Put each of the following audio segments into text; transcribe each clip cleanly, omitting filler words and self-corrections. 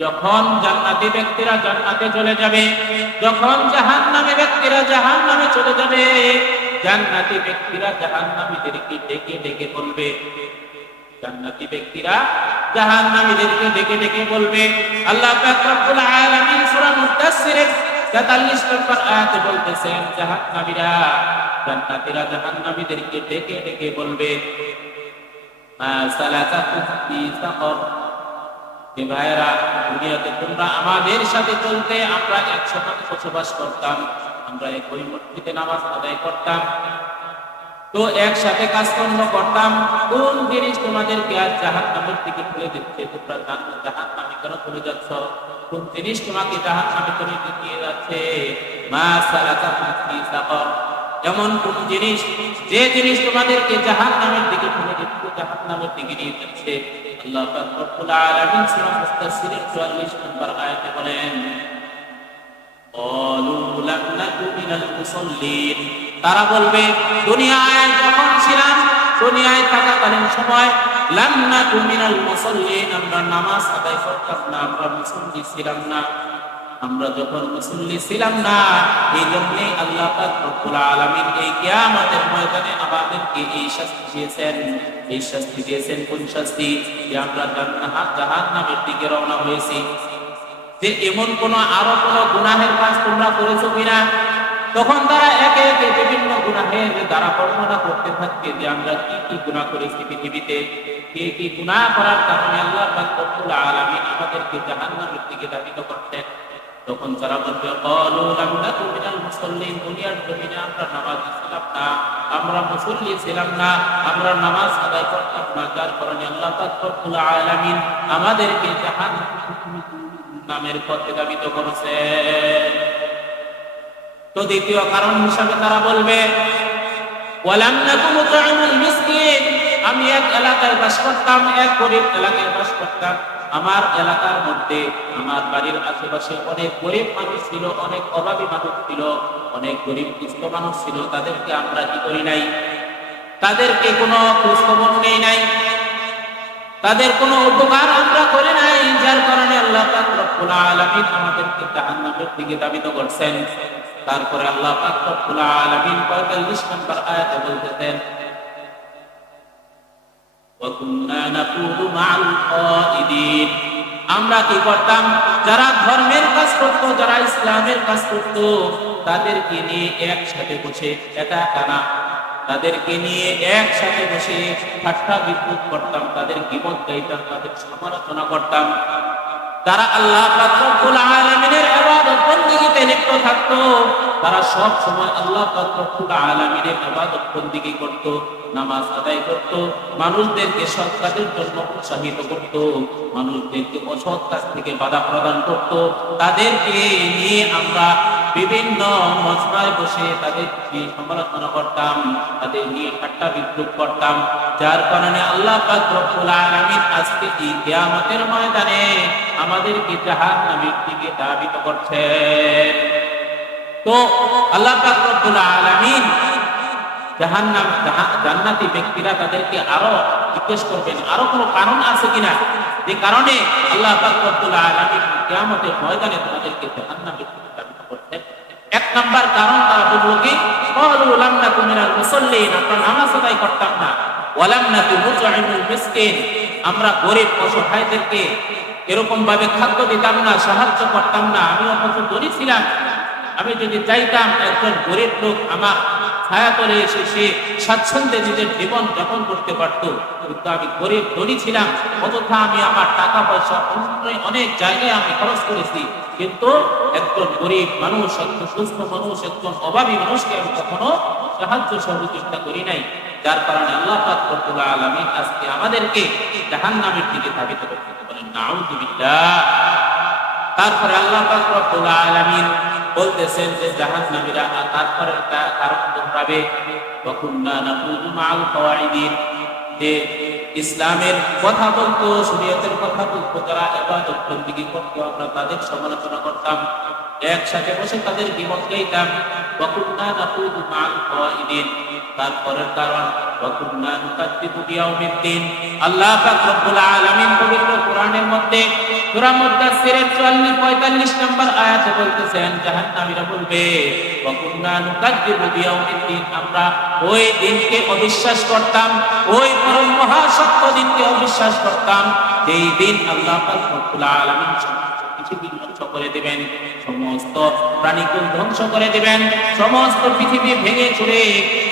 যখন জান্নাতি ব্যক্তিরা জান্নাতে চলে যাবে, যখন জাহান্নামী ব্যক্তিরা জাহান্নামে চলে যাবে, জান্নাতি ব্যক্তিরা জাহান্নামীদেরকে ডেকে ডেকে বলবে, জান্নাতি ব্যক্তিরা জাহান্নামীদেরকে ডেকে ডেকে বলবে। আল্লাহ পাক রব্বুল আলামিন সূরা মুদাসসিরের ৪৩ নম্বর আয়াতে বলতেছেন, জাহান্নামীরা জান্নাতীরা জাহান্নামীদেরকে ডেকে ডেকে বলবে, মা সালাকাকুম ফি সাকর, হে ভাইরা, দুনিয়াতে তোমরা আমাদের সাথে চলতে, আমরা একসঙ্গে বসবাস করতাম, আমরা একই মসজিদে নামাজ আদায় করতাম, তো একসাথে কাজকর্ম করতাম, কোন জিনিস তোমাদেরকে আজ জাহান্নামের দিকে ঠেলে দিচ্ছে? তোমরা জাহান্নামে কেন চলে যাচ্ছ? কোন জিনিস তোমাকে জাহান্নামে চলে নিয়ে যাচ্ছে? মা সালাকাকুম ফি সাকর, এমন কোন জিনিস, যে জিনিস তোমাদেরকে জাহান্নামের দিকে ঠেলে দিচ্ছে, জাহান্নামের দিকে নিয়ে যাচ্ছে? আল্লাহ পাক রব্বুল আলামিন সূরা মুদাসসিরের ৪৪ নম্বর আয়াতে বলেন, ক্বালু লাম নাকু মিনাল মুসাল্লিন, তারা বলবে, দুনিয়ায় যখন ছিলাম, দুনিয়ায় থাকাকালীন সময়, লাম নাকু মিনাল মুসাল্লিন, আমরা নামাজ আদায় করতাম না, আমরা মুসল্লি ছিলাম না। আমরা যখন মুসল্লি ছিলাম না, এই জন্যই আল্লাহ পাক রব্বুল আলামিন এই কিয়ামতের ময়দানে আমাদেরকে এই শাস্তি দিয়েছেন। এই শাস্তি দিয়েছেন কোন শাস্তি? যে আমরা জাহান্নামের দিকে রওনা হয়েছি। যে এমন কোন আরো কোন গুনাহের কাজ তোমরা করেছো কিনা? তখন তারা একে একে বিভিন্ন গুনাহের দ্বারা বর্ণনা করতে থাকবে, যে আমরা কি কি গুনাহ করেছি পৃথিবীতে, কি কি গুনাহ করার কারণে আল্লাহ পাক রব্বুল আলামিন আমাদেরকে জাহান্নামের দিকে ধাবিত করতেন। তখন তারা বলবে, ক্বালু লাম নাকু মিনাল মুসাল্লিন, দুনিয়ার জমিনে আমরা নামাজি ছিলাম না, আমরা মুসল্লি ছিলাম না, আমরা নামাজ আদায় করতাম না, যার কারণে আল্লাহ পাক রব্বুল আলামিন আমাদেরকে জাহান্নামের পথে ধাবিত করেছে। তো দ্বিতীয় কারণ হিসাবে তারা বলবে, ওয়ালাম নাকু নুতঈমুল মিসকিন, আমি এক এলাকায় বাস করতাম, এক গরীব এলাকায় বাস করতাম, আমার এলাকার মধ্যে, আমার বাড়ির আশেপাশে অনেক গরিব মানুষ ছিল, অনেক অভাবী মানুষ ছিল, অনেক গরিব দুস্থ মানুষ ছিল, তাদেরকে আমরা কি করি নাই? তাদেরকে কোনো খোঁজ খবর নেই নাই, তাদের কোনো উপকার আমরা করি নাই, যার কারণে আল্লাহ পাক রব্বুল আলামিন আমাদেরকে জাহান্নামের দিকে ধাবিত করছেন। তারপরে আল্লাহ পাক রব্বুল আলামিন ৪৫ নম্বর আয়াতে বলতেছেন, ওয়া কুন্না নাকুযু মা'আল কায়িদিন, আমরা কি করতাম? যারা ধর্মের কাজ করত, যারা ইসলামের কাজ করত, তাদেরকে নিয়ে একসাথে বসে, একা একা না, তাদেরকে নিয়ে একসাথে বসে ঠাট্টা বিদ্রুপ করতাম, তাদের গীবত গাইতাম, তাদের সমালোচনা করতাম। তারা আল্লাহ পাক রব্বুল আলামিনের ইবাদত বন্দেগীতে লিপ্ত থাকতো, তারা সব সময় আল্লাহ পাক রব্বুল আলামিনের ইবাদত বন্দেগী করত, নামাজ আদায় করত, মানুষদেরকে সৎ কাজের জন্য উৎসাহিত করত, মানুষদেরকে অসৎ কাজ থেকে বাধা প্রদান করত। তাদেরকে নিয়ে আমরা বিভিন্ন মজমায় বসে তাদেরকে সমালোচনা করতাম, তাদের নিয়ে ঠাট্টা বিদ্রুপ করতাম, যার কারণে আল্লাহ পাক রব্বুল আলামিন আজকে এই কিয়ামতের ময়দানে আমাদেরকে জাহান্নামের দিকে ধাবিত করছেন। তো আল্লাহ পাক রব্বুল আলামিন জান্নাতি ব্যক্তিরা তাদেরকে আরো জিজ্ঞেস করবেন, আরো কোনো কারণ আছে কিনা, যে কারণে আল্লাহ পাক রব্বুল আলামিন কিয়ামতের ময়দানে তোমাদেরকে জাহান্নামের দিকে ধাবিত করছেন। এক নাম্বার কারণ তারা বলল কি, ক্বালু লাম নাকু মিনাল মুসাল্লিন, আমরা নামাজ আদায় করতাম না, ওয়া লাম নাকু নুতঈমুল মিসকিন, আমরা গরিব অসহায়দেরকে এরকম ভাবে খাদ্য দিতাম না, সাহায্য করতাম না। আমি অথচ ধনী ছিলাম, আমি যদি চাইতাম একজন গরিব লোক আমার ছায়া তলে এসে সে স্বাচ্ছন্দ্যে নিজের জীবন যাপন করতে পারত, কিন্তু আমি গরিব ধনী ছিলাম, অযথা আমি আমার টাকা পয়সা অনেক জায়গায় আমি খরচ করেছি, কিন্তু একজন গরিব মানুষ, একজন সুস্থ মানুষ, একজন অভাবী মানুষকে আমি কখনো সাহায্য সহযোগিতা করি নাই। যার কারণে আল্লাহ পাক রব্বুল আলামিন আজকে আমাদেরকে জাহান্নামের দিকে ধাবিত করতে বলেন, নাউযু বিল্লাহ। তারপরে আল্লাহ পাক রব্বুল আলামিন বলতেছেন যে জাহান্নামীরা তারপরে কারণ দোহরাবে, ওয়া কুন্না নাকুযু মা'আল কাওয়াইদিন, যে ইসলামের কথা বলতো, শরীয়তের কথা বলতো, যারা ইবাদত বন্দেগী করতো, আমরা তাদের সমালোচনা করতাম। একসাথে বসে তাদের বিমত গাইতাম। ওয়াকুন্না নাকুদু মা'আল কাওয়াইদিন, তারপরের কারণ ওয়াকুন্না নুকাদ্দিবু বিয়াউমিদ্দিন। আল্লাহ পাক রব্বুল আলামিন পবিত্র কোরআনের মধ্যে সূরা মুদাসসিরের 44-45 নম্বর আয়াতে বলতেছেন, জাহান্নামীরা বলবে ওয়াকুন্না নুকাদ্দিবু বিয়াউমিদ্দিন, আমরা ওই দিনকে অবিশ্বাস করতাম, ওই পরম মহাসত্য দিনকে অবিশ্বাস করতাম, যেই দিন আল্লাহ পাক রব্বুল আলামিন পৃথিবী ধ্বংস করে দিবেন, সমস্ত প্রাণীকুল ধ্বংস করে দিবেন, সমস্ত পৃথিবী ভেঙে চুরে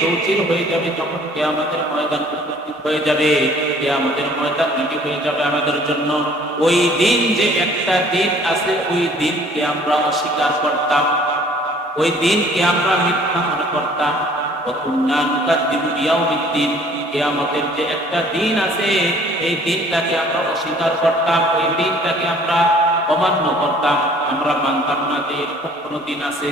চৌচির হয়ে যাবে। যখন কিয়ামতের ময়দান উপস্থিত হয়ে যাবে, কিয়ামতের ময়দান রেডি হয়ে যাবে আমাদের জন্য, ওই দিন যে একটা দিন আছে, ওই দিনকে আমরা অস্বীকার করতাম, ওই দিনকে আমরা মিথ্যা মনে করতাম। ওয়াকুন্না নুকাদ্দিবু বিয়াউমিদ্দিন, কিয়ামতের যে একটা দিন আছে, এই দিনটাকে আমরা অস্বীকার করতাম, ওই দিনটাকে আমরা অমান্য করতাম, আমরা মানতাম না যে এরকম কোনো দিন আছে।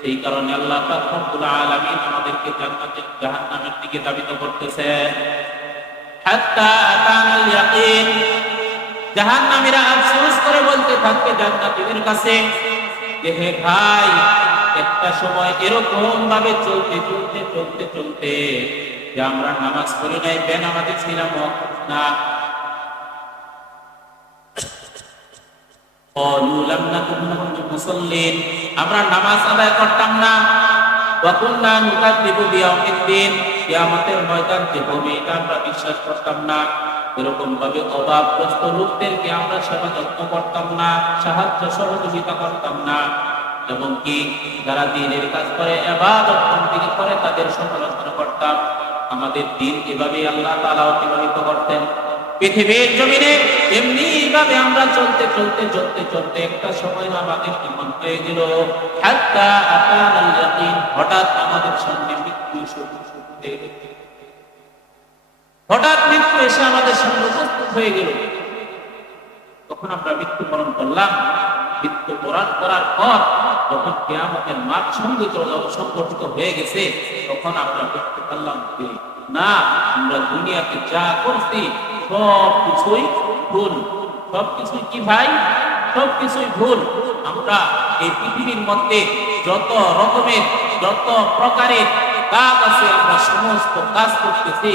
সেই কারণে আল্লাহ পাক রব্বুল আলামিন আমাদেরকে জান্নাত জাহান্নামের দিকে ধাবিত করতেছেন। হাত্তা আতানাল ইয়াকিন, জাহান্নামীরা আফসোস করে বলতে থাকবে জান্নাতীদের কাছে যে হে ভাই, একটা সময় এরকম ভাবে চলতে চলতে চলতে চলতে যে আমরা নামাজ পড়ি নাই, বেনামাজি ছিলাম না, আমরা নামাজ আদায় করতাম না, ওয়াকুন্না নুকাদ্দিবু বিয়াউমিদ্দিন, কিয়ামতের ময়দান যে হবে এটা আমরা বিশ্বাস করতাম না। এরকম ভাবে অভাবগ্রস্ত লোকদেরকে আমরা সেবা যত্ন করতাম না, সাহায্য সহযোগিতা করতাম না, এবং কি যারা দ্বীনের কাজ করে, ইবাদত বন্দেগী করে, তাদের সমালোচনা করতাম। আমাদের দ্বীন এভাবে আল্লাহ তাআলা অতিবাহিত করতেন পৃথিবীর জমিনে। এমনি ভাবে আমরা চলতে চলতে চলতে চলতে একটা সময় আমাদের এমন হয়ে গেল, হাত্তা আতানাল ইয়াকিন, হঠাৎ আমাদের সামনে মৃত্যু হয়ে গেল, হঠাৎ মৃত্যু এসে আমাদের সামনে উপস্থিত হয়ে গেল। তখন আমরা মৃত্যুবরণ করলাম। মৃত্যুবরণ করার পর যখন কিয়ামতের মাঠ সংগঠিত হয়ে গেছে, তখন আমরা বুঝতে পারলাম যে না, আমরা দুনিয়াতে যা করছি সবকিছুই ভুল। সবকিছুই কি ভাই? সবকিছুই ভুল। আমরা এই পৃথিবীর মধ্যে যত রকমের যত প্রকারের কাজ আছে, আমরা সমস্ত কাজ করতেছি।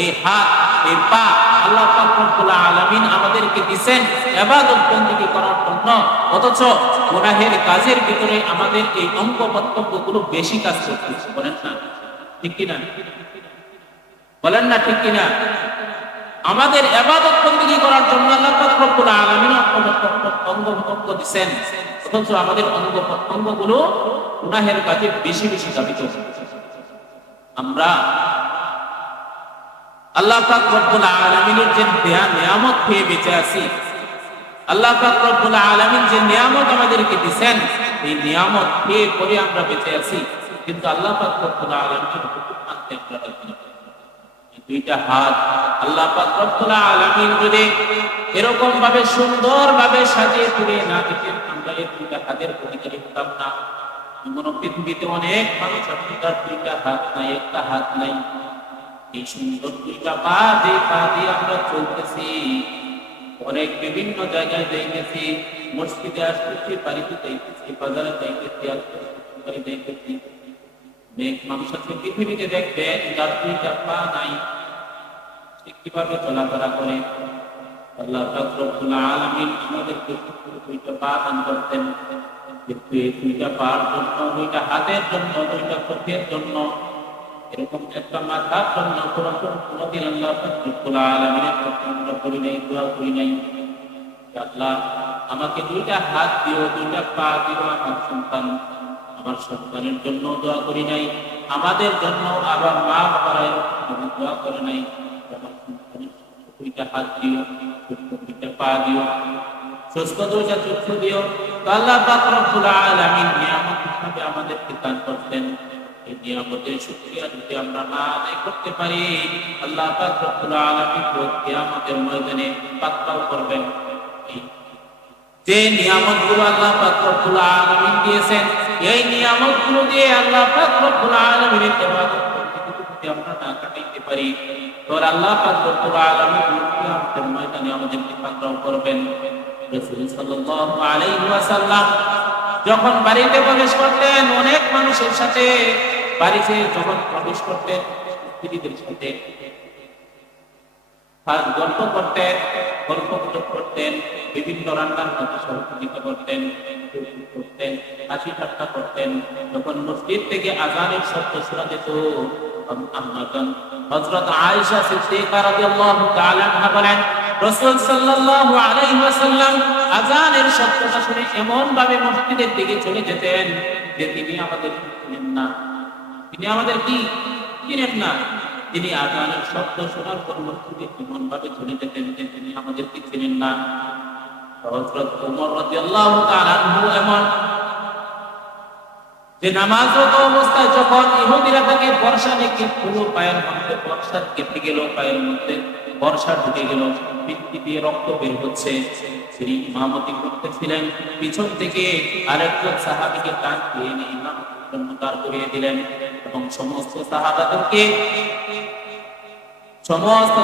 এই হাত, এই পা আল্লাহ পাক রব্বুল আলামিন আমাদেরকে দিবেন ইবাদত বন্দেগী করার জন্য, অথচ গুনাহের কাজের ভিতরে আমাদের এই অঙ্গ প্রত্যঙ্গগুলো বেশি কাজ করতেছে। বলেন না ঠিক কিনা? বলেন না ঠিক কিনা? আমাদের ইবাদত বন্দেগী করার জন্য আল্লাহ পাক রব্বুল আলামিন অঙ্গ প্রত্যঙ্গ দিবেন, অথচ আমাদের অঙ্গ প্রত্যঙ্গগুলো গুনাহের কাজে বেশি বেশি ধাবিত হচ্ছে। আমরা আল্লাহ পাক রব্বুল আলামিনের যে নিয়ামত পেয়ে বেঁচে আছি, আল্লাহ পাক রব্বুল আলামিন যে নিয়ামত আমাদেরকে দিবেন, এই নিয়ামত পেয়ে পরে আমরা বেঁচে আছি, কিন্তু আল্লাহ পাক রব্বুল আলামিনের হুকুম মানতে আমরা রাজি নই। দুইটা হাত আল্লাহ পাক রব্বুল আলামিন যদি এরকম ভাবে সুন্দর ভাবে সাজিয়ে তুলে না দিতেন, আমরা এই দুইটা হাতের অধিকারী হতাম না। এমন পৃথিবীতে অনেক মানুষ আছে যার দুইটা হাত নাই, একটা হাত নাই। এই সুন্দর দুইটা পা দিয়ে আমরা চলতেছি, অনেক বিভিন্ন জায়গায় যাইতেছি, মসজিদে আসতেছি, বাড়িতে যাইতেছি, বাজারে যাইতেছি, বাড়ি যাইতেছি। অনেক মানুষ আছে পৃথিবীতে দেখবে যার দুইটা পা নাই, সে কিভাবে চলাফেরা করে। আল্লাহ পাক রব্বুল আলামিন আমাদেরকে দুইটা পা দান করতেন, কিন্তু এই দুইটা পার জন্য, দুইটা হাতের জন্য, দুইটা চোখের জন্য, এরকম একটা মাথার জন্য কোনদিন আল্লাহ পাক রব্বুল আলামিনের কাছে আমরা করি নাই, দোয়া করি নাই আল্লাহ আমাকে দুইটা হাত দিও, দুইটা পা দিও, আমার সন্তান, আমার সন্তানের জন্য দোয়া করি নাই, আমাদের জন্য আবার মা বাবারা দোয়া করে নাই, আমার সন্তানের দুইটা হাত দিও, দুইটা পা দিও, সুস্থ দুইটা চক্ষু দিও। আল্লাহ পাক রব্বুল আলামিন নিয়ামত হিসেবে আমাদেরকে দান করতেন। এই নিয়ামতের শুকরিয়া যদি আমরা না আদায় করতে পারি, আল্লাহ পাক রব্বুল আলামিন কিয়ামতের ময়দানে পাকড়াও করবেন। যে নিয়ামতগুলো আল্লাহ পাক রব্বুল আলামিন দিয়েছেন, এই নিয়ামতগুলো দিয়ে আল্লাহ পাক রব্বুল আলামিনের ইবাদত যদি আমরা না কাটাইতে পারি, তাহলে আল্লাহ পাক রব্বুল আলামিন কিয়ামতের ময়দানে আমাদেরকে পাকড়াও করবেন। রাসূল সাল্লাল্লাহু আলাইহি ওয়াসাল্লাম যখন বাড়িতে প্রবেশ করতেন অনেক মানুষের সাথে, বাড়িতে যখন প্রবেশ করতেন স্ত্রীদের সাথে গল্প করতেন, গল্প করতেন, বিভিন্ন রান্নার কাজে সহযোগিতা করতেন, হাসি ঠাট্টা করতেন। যখন মসজিদ থেকে আযানের শব্দ শোনা যেত, হযরত আয়েশা সিদ্দিকা রাদিয়াল্লাহু তাআলা আনহা বলেন, রাসূল সাল্লাল্লাহু আলাইহি ওয়াসাল্লাম আযানের শব্দটা শুনে এমন ভাবে মসজিদের দিকে চলে যেতেন যে তিনি আমাদের চিনেন না। তিনি আমাদের কি চিনেন না? তিনি আযানের শব্দ শোনার পর মসজিদে এমন ভাবে চলে যেতেন যে তিনি আমাদেরকে চিনেন না। হযরত ওমর রাদিয়াল্লাহু তাআলা আনহু এমন যে নামাজরত অবস্থায় যখন ইহুদিরা তাকে বর্ষা নিক্ষেপ করলো, পায়ের মধ্যে বর্ষা কেটে গেল, পায়ের মধ্যে বর্ষা ঢুকে গেল, পিঠি দিয়ে রক্ত বের হচ্ছে, তিনি ইমামতি করতেছিলেন। পিছন থেকে আরেকজন সাহাবীকে টান দিয়ে নিয়ে ইমামতির জন্য দাঁড় করিয়ে দিলেন এবং সমস্ত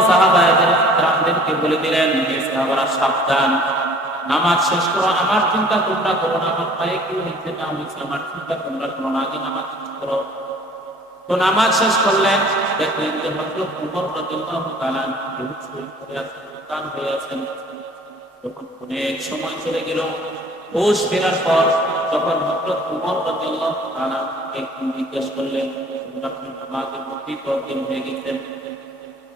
সাহাবাদেরকে বলে দিলেন, হে সাহাবারা সাবধান, নামাজ শেষ করো, আমার চিন্তা তোমরা করো না, আমার পায়ে কি হয়েছে না হয়েছে আমার চিন্তা তোমরা করো না, আগে নামাজ শেষ করো। তো নামাজ শেষ করলেন, দেখলেন যে হযরত ওমর রাদিয়াল্লাহু তাআলা বেহুশ হয়ে আছেন, কান হয়ে আছেন। যখন অনেক সময় চলে গেল, হুঁশ ফেরার পর যখন হযরত ওমর রাদিয়াল্লাহু তাআলা একটু জিজ্ঞেস করলেন, আপনি নামাজের মধ্যে তদ্বির হয়ে গেছেন।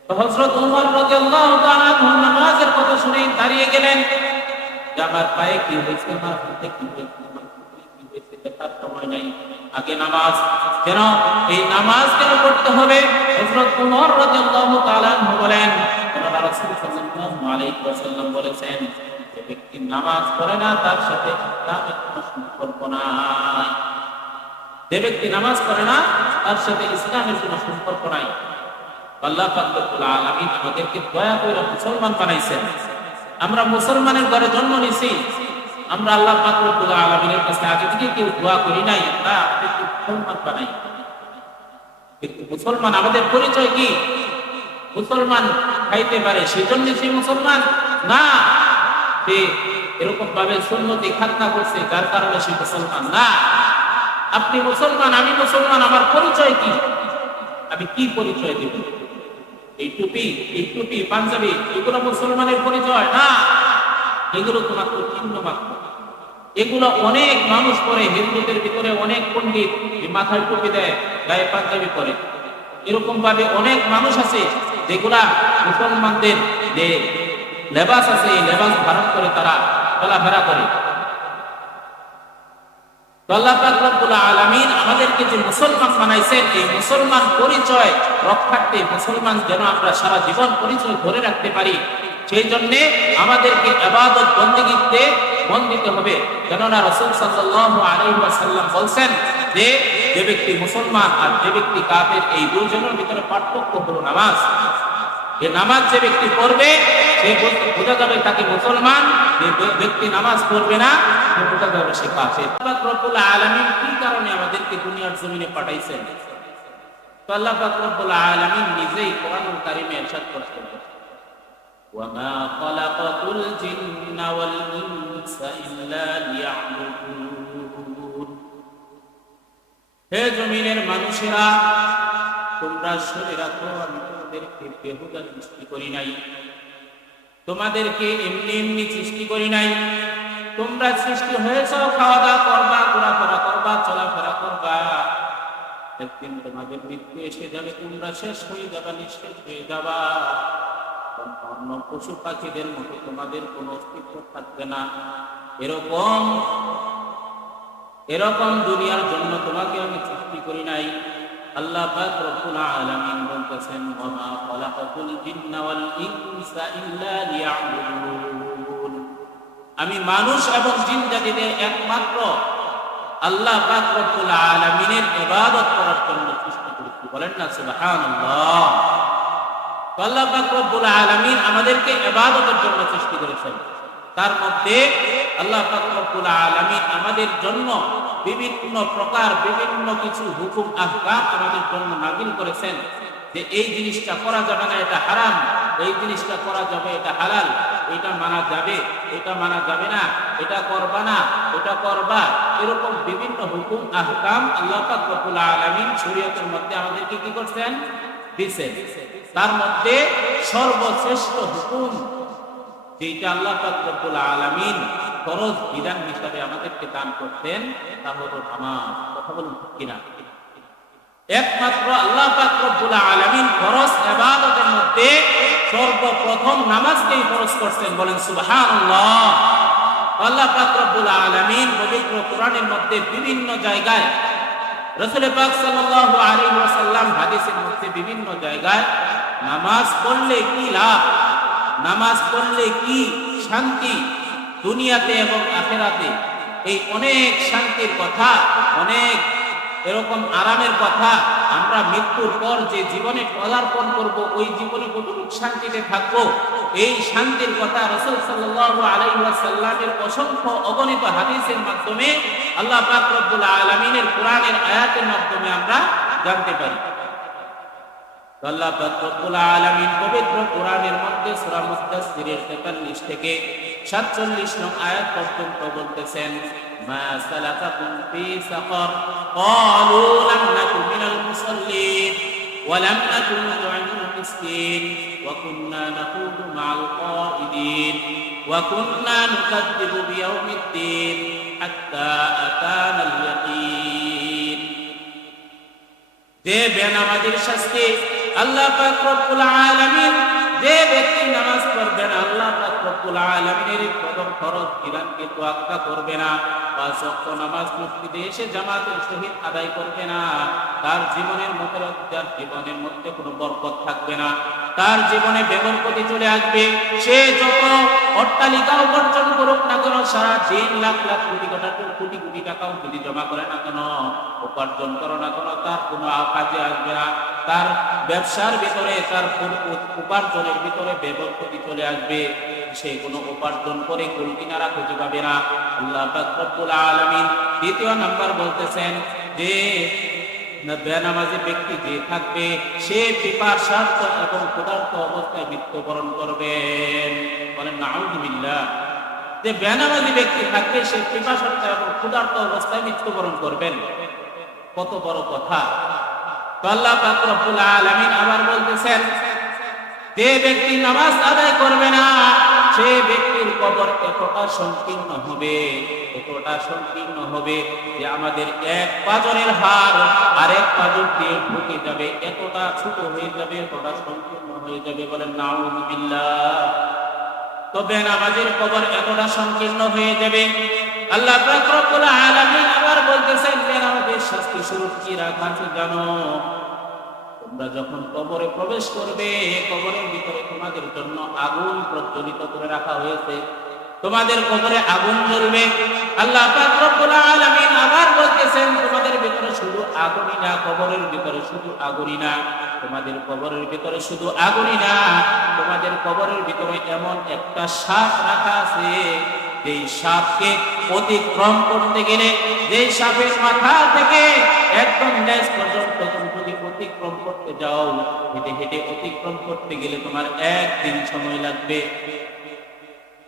তো হযরত ওমর রাদিয়াল্লাহু তাআলা নামাজের কথা শুনে দাঁড়িয়ে গেলেন যে আমার পায়ে কি হয়েছে, আমার হাতে কি হয়েছে, আমার কি হয়েছে দেখার সময় নাই, আগে নামাজ। কেন এই নামাজ কেন পড়তে হবে? হযরত ওমর রাদিয়াল্লাহু তাআলা বলেন, রাসূল সাল্লাল্লাহু আলাইহি ওয়াসাল্লাম বলেছেন, যে ব্যক্তি নামাজ পড়ে না তার সাথে ইসলামের কোনো সম্পর্ক নাই। যে ব্যক্তি নামাজ পড়ে না তার সাথে ইসলামের কোনো সম্পর্ক নাই। আল্লাহ পাক রব্বুল আলামিন আমাদেরকে দয়া করে মুসলমান বানাইছেন। আমরা মুসলমানের ঘরে জন্ম নিয়েছি, আমরা আল্লাহ পাক রব্বুল আলামিনের কাছে আগে থেকে কেউ দোয়া করি নাই, আমরা আমাদেরকে মুসলমান বানাই। কিন্তু মুসলমান আমাদের পরিচয় কি? মুসলমান খাইতে পারে সেজন্য সে মুসলমান না, সে এরকম ভাবে সুন্নতি খাতনা করছে যার কারণে সে মুসলমান না। আপনি মুসলমান, আমি মুসলমান, আমার পরিচয় কি? আমি কি পরিচয় দেব? এই টুপি পাঞ্জাবি এগুলো মুসলমানের পরিচয় না, এগুলো তো মাত্র চিহ্ন মাত্র। এগুলো অনেক মানুষ পরে, হিন্দুদের ভিতরে অনেক পণ্ডিত মাথায় টুপি দেয়, গায়ে পাঞ্জাবি পরে, এরকম ভাবে অনেক মানুষ আছে যেগুলা মুসলমানদের যে লেবাস আছে এই লেবাস ধারণ করে তারা চলাফেরা করে। আল্লাহ পাক রব্বুল আলামিন আমাদেরকে যে মুসলমান বানাইছেন, এই মুসলমান পরিচয় রক্ষার্থে, মুসলমান যেন আমরা সারা জীবন পরিচয় ধরে রাখতে পারি, সেই জন্য আমাদেরকে ইবাদত বন্দেগীতে মন দিতে হবে। কেননা রাসূল সাল্লাল্লাহু আলাইহি ওয়াসাল্লাম বলেন যে যে ব্যক্তি মুসলমান আর যে ব্যক্তি কাফের এই দুজনের ভিতরে পার্থক্য হলো নামাজ। এই নামাজ যে ব্যক্তি পড়বে সে বোঝা যাবে তাকে মুসলমান, যে ব্যক্তি নামাজ পড়বে না সে বোঝা যাবে সে কাফের। আল্লাহ রব্বুল আলামিন কি কারণে আমাদেরকে দুনিয়ার জমিনে পাঠাইছেন? তো আল্লাহ পাক রব্বুল আলামিন নিজেই কোরআনুল কারীমে ইরশাদ করেছেন, وما خلقت الجن والإنس إلا ليعبدون। হে জমিনের মানুষেরা, তোমরা শুনে রাখো, আমি তোমাদেরকে বেহুদা সৃষ্টি করি নাই, তোমাদেরকে এমনি এমনি সৃষ্টি করি নাই। তোমরা সৃষ্টি হয়েছ খাওয়া দাওয়া করবা, ঘোরাফেরা করবা, চলাফেরা করবা, একদিন তোমাদের মৃত্যু এসে যাবে, তোমরা শেষ হয়ে যাবা, নিঃশেষ হয়ে যাবা। অন্য পশু পাখিদের মতো তোমাদের কোনো অস্তিত্ব থাকবে না। এরকম দুনিয়ার জন্য তোমাকে আমি সৃষ্টি করি নাই। আল্লাহ পাক রব্বুল আলামিন বলতেছেন, ওয়া খালাকাতুল জিন্না ওয়াল ইনসা ইল্লা লিয়াবুদুন। আমি মানুষ এবং জিন জাতিদের একমাত্র আল্লাহ পাক রব্বুল আলামিনের ইবাদত করার জন্য সৃষ্টি করেছি। বলেন না সুবহানাল্লাহ। আল্লাহ পাক রব্বুল আলামিন আমাদেরকে ইবাদতের জন্য সৃষ্টি করেছেন। তার মধ্যে আল্লাহ পাক রব্বুল আলামিন আমাদের জন্য বিভিন্ন প্রকার বিভিন্ন কিছু হুকুম আহকাম আমাদের জন্য নাযিল করেছেন, যে এই জিনিসটা করা যাবে না, এটা হারাম, এই জিনিসটা করা যাবে, এটা হালাল। এটা মানা যাবে, এটা মানা যাবে না, এটা করবা না, ওটা করবা, এরকম বিভিন্ন হুকুম আহকাম আল্লাহ পাক রব্বুল আলামিন শরীয়তের মধ্যে আমাদেরকে কি করছেন, দিয়েছেন। তার মধ্যে সর্বশ্রেষ্ঠ হুকুম যেটা আল্লাহ পাক রব্বুল আলামিন ফরজ বিধান হিসাবে আমাদেরকে দান করতেন তা হলো নামাজ। কথা বলুন ঠিক কিনা? একমাত্র আল্লাহ পাক রব্বুল আলামিন ফরজ ইবাদতের মধ্যে সর্বপ্রথম নামাজকেই ফরজ করতেন। বলেন সুবহানাল্লাহ। আল্লাহ পাক রব্বুল আলামিন পবিত্র কোরআনের মধ্যে বিভিন্ন জায়গায়, রাসূল পাক সাল্লাল্লাহু আলাইহি ওয়াসাল্লাম হাদিসের মধ্যে বিভিন্ন জায়গায় নামাজ পড়লে কি লাভ, নামাজ পড়লে কি শান্তি দুনিয়াতে এবং আখিরাতে, এই অনেক শান্তির কথা, অনেক এরকম আরামের কথা, আমরা মৃত্যুর পর যে জীবনে পদার্পণ করব ওই জীবনে কতটুকু শান্তিতে থাকবো, এই শান্তির কথা রাসূল সাল্লাল্লাহু আলাইহি ওয়াসাল্লামের অসংখ্য অগণিত হাদিসের মাধ্যমে আল্লাহ পাক রব্বুল আলামিনের কোরআনের আয়াতের মাধ্যমে আমরা জানতে পারি। আল্লাহ পাক রব্বুল আলামিন পবিত্র কোরআনের মধ্যে সূরা মুদ্দাসসিরের 43 থেকে 47 নং আয়াত পর্যন্ত বলতেছেন, মা সালাকাকুম ফি সাকার ক্বালু লাম নাকু মিনাল মুসাল্লিন ওয়া লাম নাকু নুত'imul মিসকিন ওয়া কুন্না নাখুদু মা'আল কাইদিন ওয়া কুন্না নুকাযযিবু বিয়াউমিদ্দিন হাত্তা আতানাল ইয়াকিন। যে বেনামাজির শাস্তি আল্লাহ পাক রব্বুল আলামিন, যে ব্যক্তি নামাজ পড়বে না, আল্লাহ পাক রব্বুল আলামিনের প্রথম ফরজ বিধানকে তোয়াক্কা করবে না, পাঁচ ওয়াক্ত নামাজ মসজিদে এসে জামাতের সহিত আদায় করবে না, তার জীবনের মধ্যে কোনো বরকত থাকবে না, তার জীবনে বেবরকতি চলে আসবে। সে যত অট্টালিকা উপার্জন করুক না কেন, সারা দিন লাখ লাখ কোটি কোটি টাকাও যদি জমা করে না কেন, উপার্জন করো না কেন, তার কোনো কাজে আসবে না। তার ব্যবসার ভিতরে, তার উপার্জনের ভিতরে বেবরকতি চলে আসবে। সে কোনো উপার্জন করে কুল কিনারা খুঁজে পাবে না। আল্লাহ পাক রব্বুল আলামিন দ্বিতীয় নাম্বার বলতেছেন যে বেনামাজি ব্যক্তি যে থাকবে সে পিপাসার্ত এবং ক্ষুধার্ত অবস্থায় মৃত্যুবরণ করবেন। বলেন নাউযুবিল্লাহ। যে বেনামাজি ব্যক্তি থাকবে সে পিপাসার্ত এবং ক্ষুধার্ত অবস্থায় মৃত্যুবরণ করবেন। কত বড় কথা! আল্লাহ পাক রব্বুল আলামিন আবার বলতেছেন, যে ব্যক্তি নামাজ আদায় করবে না সে ব্যক্তির কবর এতটা সংকীর্ণ হবে, এতটা সংকীর্ণ হবে যে আমাদের এক পাজরের হাড় আরেক পাজর দিয়ে ঢুকে যাবে, এতটা ছোট হয়ে যাবে, এতটা সংকীর্ণ হয়ে যাবে। বলেন নাউযুবিল্লাহ। তো বেনামাজির কবর এতটা সংকীর্ণ হয়ে যাবে। আল্লাহ পাক রব্বুল আলামিন আবার বলতেছেন, বেনামাজির শাস্তি স্বরূপ কি রাখা আছে জানো? তোমরা যখন কবরে প্রবেশ করবে, কবরের ভিতরে তোমাদের জন্য আগুন প্রজ্বলিত করে রাখা হয়েছে, তোমাদের কবরে আগুন জ্বলবে। আল্লাহ পাক রব্বুল আলামিন আবার বলতেছেন, তোমাদের ভিতরে শুধু আগুনই না, কবরের ভিতরে শুধু আগুনই না, তোমাদের কবরের ভিতরে শুধু আগুনই না, তোমাদের কবরের ভিতরে এমন একটা সাপ রাখা আছে, যেই সাপকে অতিক্রম করতে গেলে, যেই সাপের মাথা থেকে একদম লেজ পর্যন্ত তুমি যদি অতিক্রম করতে যাও, হেঁটে হেঁটে অতিক্রম করতে গেলে তোমার একদিন সময় লাগবে।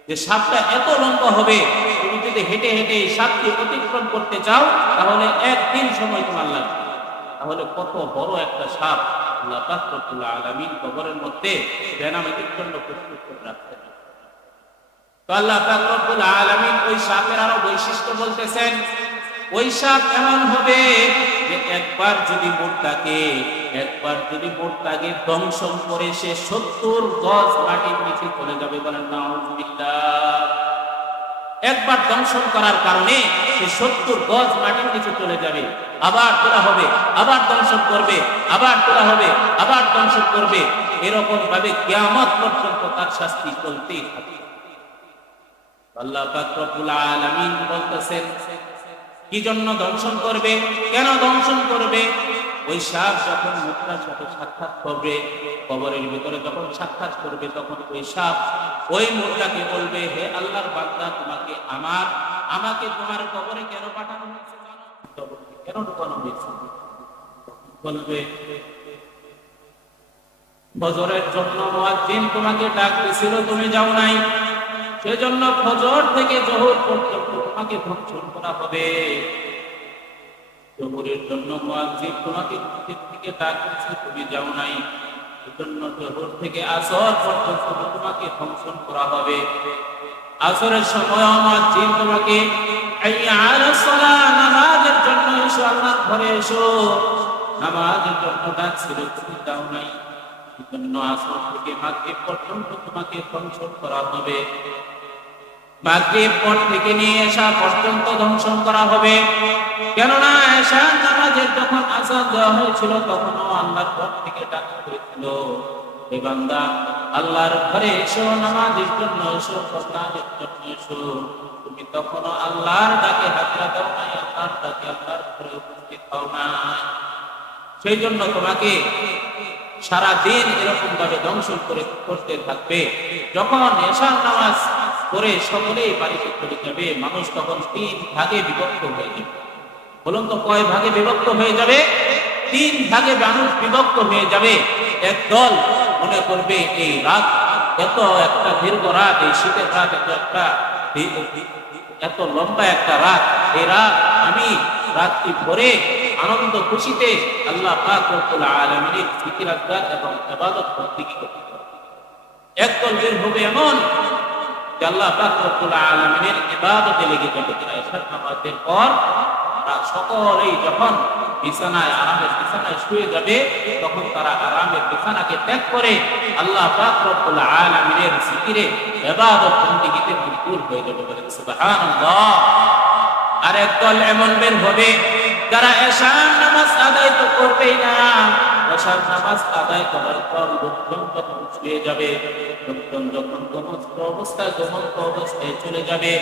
যে সাপটা এত লম্বা হবে, তুমি যদি হেঁটে হেঁটে এই সাপকে অতিক্রম করতে চাও তাহলে একদিন সময় তোমার লাগবে। তাহলে কত বড় একটা সাপ আল্লাহ পাক রব্বুল আলামিন কবরের মধ্যে বেনামাজির জন্য প্রস্তুত করে রাখতেন। তো আল্লাহ পাক রব্বুল আলামিন ওই সাপের আরো বৈশিষ্ট্য বলতেছেন। ওই সাপ এমন হবে যে একবার যদি মুরতাকে দংশন করে সে 70 গজ মাটির নিচে চলে যাবে। বলেন নাউযুবিল্লাহ। একবার দংশন করার কারণে সে 70 গজ মাটির নিচে চলে যাবে, আবার তোলা হবে, আবার দংশন করবে, আবার তোলা হবে, আবার দংশন করবে। এরকম ভাবে কিয়ামত পর্যন্ত তার শাস্তি চলতেই থাকবে। আল্লাহ পাক রব্বুল আলামিন বলতেছেন, কি জন্য দংশন করবে, কেন দংশন করবে? ওই সাপ যখন মুর্দার সাথে সাক্ষাৎ করবে, কবরের ভিতরে যখন সাক্ষাৎ করবে, তখন ওই সাপ ওই মুর্দাকে বলবে, হে আল্লাহর বান্দা, আমাকে তোমার কবরে কেন পাঠানো হয়েছে, কেন ঢুকানো হয়েছে? বলবে, ফজরের জন্য মুয়াজ্জিন তোমাকে ডাকতেছিল, তুমি যাও নাই। সেজন্য ফজর থেকে জোহর পর্যন্ত তোমাকে ভক্ষণ করা হবে। জোহরের জন্য মুয়াজ্জিন তোমাকে মসজিদ থেকে ডাকছে, তুমি যাও নাই, সেজন্য জোহর থেকে আসর পর্যন্ত তোমাকে ভক্ষণ করা হবে। আসরের সময় মুয়াজ্জিন তোমাকে হাইয়া আলাস সালাহ, নামাজের জন্য এসো, আল্লাহর ঘরে এসো, নামাজের জন্য ডাকছিল, তুমি যাও নাই, সেজন্য আসর থেকে মাগরিব পর্যন্ত তোমাকে ধ্বংসন করা হবে। মাগরিব পর থেকে নিয়ে এশা পর্যন্ত ধ্বংসন করা হবে। কেননা এশার নামাজের যখন আযান দেওয়া হয়েছিল তখনও আল্লাহর ঘর থেকে ডাক হয়েছিল, হে বান্দা আল্লাহর ঘরে এসো, নামাজের জন্য এসো, সালাতের জন্য এসো। তুমি তখনও আল্লাহর ডাকে হাজিরা দাও নাই, আল্লাহর ডাকে আল্লাহর ঘরে উপস্থিত হও নাই। সেই জন্য তোমাকে সারা দিন এরকম ভাবে ধ্বংসন করতে থাকবে। যখন এশার নামাজ পড়ে সকলেই বাড়িতে চলে যাবে, মানুষ তখন 3 ভাগে বিভক্ত হয়ে যাবে। বলুন তো কয় ভাগে বিভক্ত হয়ে যাবে? 3 ভাগে মানুষ বিভক্ত হয়ে যাবে। এক দল মনে করবে এই রাত এত একটা দীর্ঘ রাত, এই শীতের রাত এত লম্বা একটা রাত, এই রাত আমি রাত্রি ভরে আনন্দ খুশিতে আল্লাহ পাক রব্বুল আলামিনের জিকির আজকার এবং ইবাদত বন্দেগী করতে পারবে। একদল বের হবে এমন যে আল্লাহ পাক রব্বুল আলামিনের ইবাদতে লেগে যাবে। এশার নামাজের পর সকলেই যখন বিছানায় আরামের বিছানায় শুয়ে যাবে, তখন তারা আরামের বিছানাকে ত্যাগ করে আল্লাহ পাক রব্বুল আলামিনের জিকিরে ইবাদত বন্দেগীতে ভরপুর হয়ে যাবে। বলেন সুবহানাল্লাহ। আর একদল এমন বের হবে যারা এশার নামাজ আদায় তো করবেই না। এশার নামাজ আদায় করার পর লোকজন যখন শুয়ে যাবে, লোকজন যখন ঘুমন্ত অবস্থায় চলে যাবে,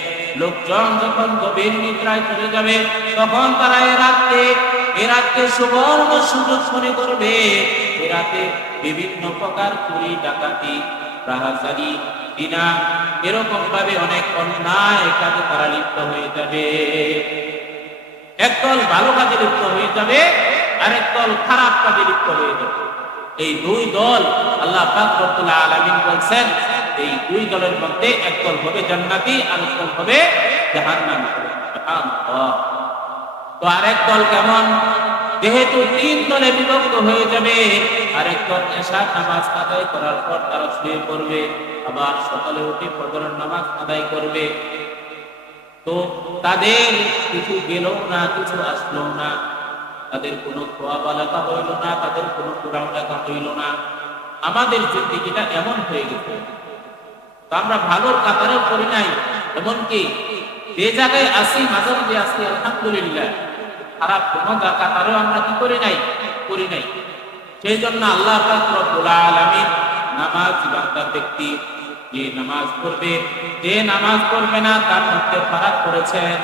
লোকজন যখন গভীর নিদ্রায় চলে যাবে, তখন তারা এ রাতকে সুবর্ণ সুযোগ মনে করবে। এ রাতে বিভিন্ন প্রকার চুরি, ডাকাতি, রাহাজানি, জিনা, এরকম ভাবে অনেক অন্যায় কাজে তারা লিপ্ত হয়ে যাবে। একদল ভালো কাজে লিপ্ত হয়ে যাবে, আরেক দল খারাপ কাজে লিপ্ত হয়ে যাবে। এই 2 দল আল্লাহ পাক রব্বুল আলামিন বলেন, এই 2 দলের মধ্যে এক দল হবে জান্নাতি, আরেক দল হবে জাহান্নামী। সুবহানাল্লাহ। তো আরেক দল কেমন? যেহেতু 3 দলে বিভক্ত হয়ে যাবে, আরেক দল এশার নামাজ আদায় করার পর তারা শুয়ে পড়বে, আবার সকালে উঠে ফজরের নামাজ আদায় করবে। তো তাদের কিছু গেল না, কিছু আসলো না, তাদের কোনো খোয়া লেখা হইল না, তাদের কোনো কোরআন লেখা হইল না। আমাদের জিন্দেগিটা এমন হয়ে গেছে, তো আমরা ভালোর কাতারেও করি নাই, এমনকি যে জায়গায় আসি মাঝে মাঝে আসি আলহামদুলিল্লাহ, খারাপ কোনো কাতারেও আমরা কি করি নাই। সেই জন্য আল্লাহ পাক রব্বুল আলামিন নামাজ বান্দা ব্যক্তি যে নামাজ পড়বে, যে নামাজ পড়বে না তার মধ্যে ফারাক করেছেন।